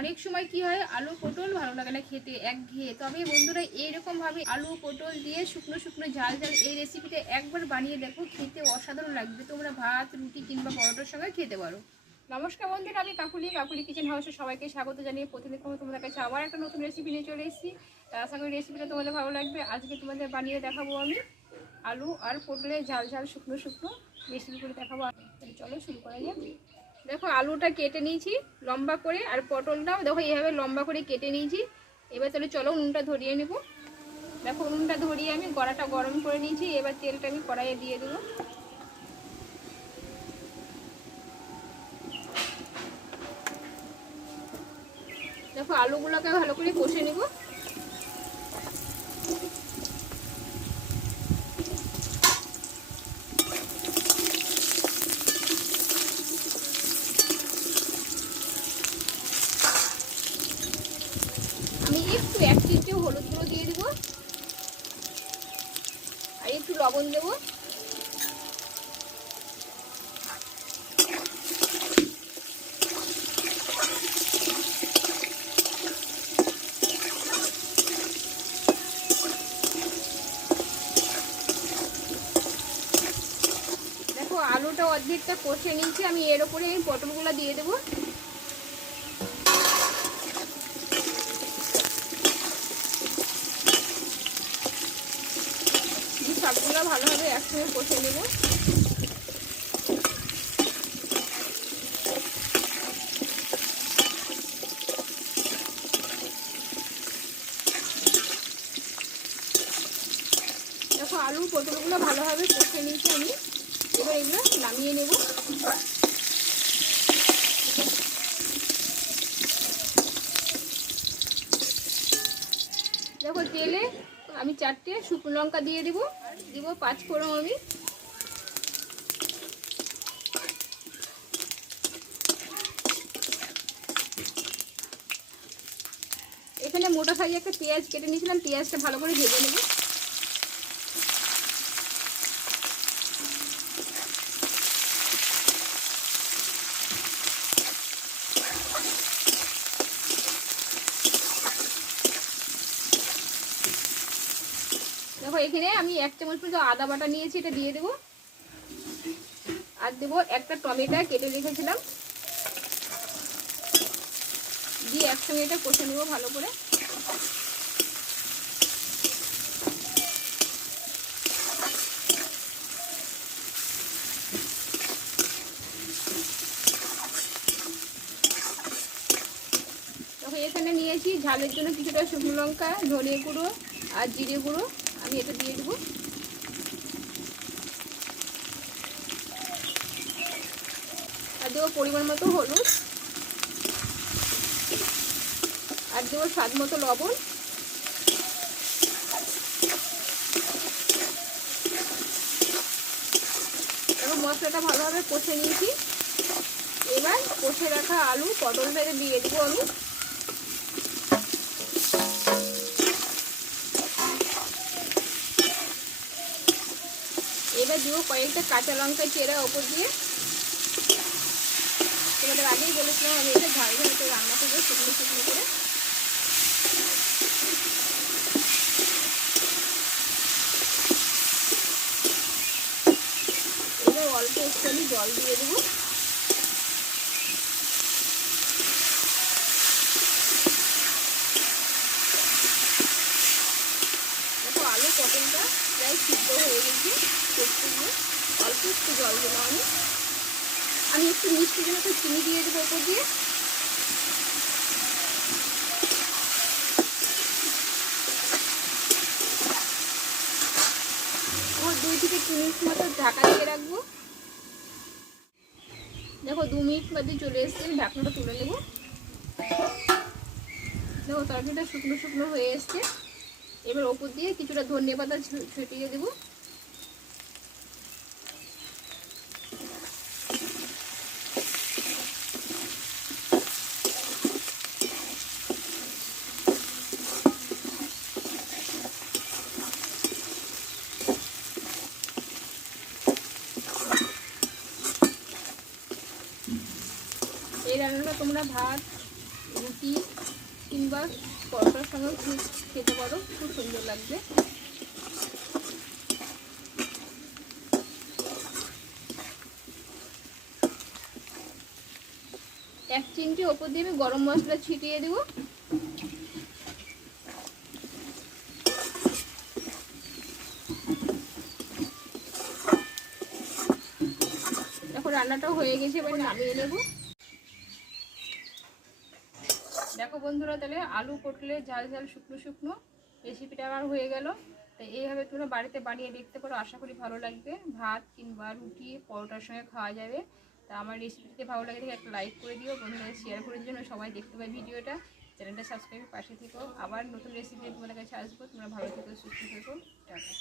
অনেক সময় কি হয়, আলু, পটল ভালো লাগে না খেতে, এক ঘেয়ে। তবে বন্ধুরা, এইরকমভাবে আলু, পটল দিয়ে শুকনো শুকনো ঝাল ঝাল এই রেসিপিটা একবার বানিয়ে দেখো, খেতে অসাধারণ লাগবে। তোমরা ভাত, রুটি কিংবা পরোটার সঙ্গে খেতে পারো। নমস্কার বন্ধুরা, আমি কাকুলি। কাকুলি কিচেন হাউসে সবাইকে স্বাগত জানিয়ে প্রতিনিয়ত তোমাদের কাছে আবার একটা নতুন রেসিপি নিয়ে চলে এসেছি। আশা করি রেসিপিটা তোমাদের ভালো লাগবে। আজকে তোমাদের বানিয়ে দেখাবো আমি আলু আর পটলের ঝাল ঝাল শুকনো শুকনো। রেসিপি করে দেখাবো চলো, শুরু করা যাক। দেখো, আলুটা কেটে নিয়েছি, লম্বা করে, আর পটলটাও দেখো, এইভাবে লম্বা করে কেটে নিয়েছি। এবার তাহলে চলো উনুনটা ধরিয়ে নেব। দেখো, উনুনটা ধরিয়ে আমি গড়াটা গরম করে নিয়েছি। এবার তেলটা আমি কড়াইয়ে দিয়ে দেবো। দেখো, আলুগুলোকে ভালো করে কষে নেব আমি একটু এক চিমটে হলুদ গুঁড়ো দিয়ে দেবো। আর একটু লবণ দেবো। আলুটা অর্ধেকটা কষে নিয়েছি, আমি এর ওপরে পটলগুলো দিয়ে দেবো দিয়ে সবগুলো ভালোভাবে একসঙ্গে কষে নেব। দেখো আলু পটলগুলো ভালোভাবে কষে নিয়েছি আমি। এবার এগুলো নামিয়ে নেব। দেখো তেলে আমি চারটে শুকনো লঙ্কা দিয়ে দিব। দিব পাঁচ ফোড়ন আমি। এখানে মোটা সাইজে একটা পেঁয়াজ কেটে নিয়েছিলাম, পেঁয়াজটা ভালো করে ভেজে নেব। দেখো, এখানে আমি এক চামচ মতো আদা বাটা নিয়েছি, এটা দিয়ে দেবো। আর দেবো একটা টমেটো কেটে রেখেছিলাম। দিয়ে একসঙ্গে এটা কষে নেব ভালো করে। এখানে নিয়েছি ঝালের জন্য কিছুটা শুকনো লঙ্কা, ধনে গুঁড়ো আর জিরে গুঁড়ো। আমি এটা দিয়ে দেবো। আর দেবো পরিমাণ মতো হলুদ। আর দেবো স্বাদ মতো লবণ। এবং মশলাটা ভালোভাবে কষে নিয়েছি। এবার কষে রাখা আলু, পটল ভেজে দিয়ে দেবো আমি এবার দিব কয়েকটা কাঁচা লঙ্কা চেরা ওপর দিয়ে। তোমাদের আগেই বলেছিলাম আমি এটা ঝাল ঝাল করে রান্না করব শুকনো শুকনো করে। এবার অল্প একটু আমি জল দিয়ে দেবো। আলু পটলটা প্রায় সিদ্ধ হয়ে গেছে। করতে জল দিলাম আমি। আমি একটু মিষ্টি জন্য একটু চিনি দিয়ে দেবো ওপর দিয়ে। আমার দুই থেকে তিন মিনিট মতো ঢাকা দিয়ে রাখব। দেখো দু মিনিট মধ্যে চলে এসছে, আমি ঢাকনাটা তুলে নেব। দেখো তরকারিটা শুকনো শুকনো হয়ে এসছে। এবার ওপর দিয়ে কিছুটা ধনিয়া পাতা ছিটিয়ে দেবো। এই রান্নাটা তোমরা ভাত, রুটি কিংবা পরোটার সঙ্গে খেতে পারো, খুব সুন্দর লাগবে। এক চিমটি ওপর দিয়ে আমি গরম মশলা ছিটিয়ে দেবো। এখন রান্নাটাও হয়ে গেছে, এবার নামিয়ে নেব। দেখো বন্ধুরা, তাহলে আলু পটলে ঝাল ঝাল শুকনো শুকনো রেসিপিটা আমার হয়ে গেল। তো এইভাবে তোমরা বাড়িতে বানিয়ে দেখতে পারো, আশা করি ভালো লাগবে। ভাত কিংবা রুটি, পরোটার সঙ্গে খাওয়া যাবে। তা আমার রেসিপিতে ভালো লাগে একটা লাইক করে দিও বন্ধুরা শেয়ার করে জন্য সবাই দেখতে পাই ভিডিওটা চ্যানেলটা সাবস্ক্রাইব পাশে থেকো। আবার নতুন রেসিপি তোমাদের কাছে আসব। তোমরা ভালো থেকো, সুস্থ থেকো। টাটা।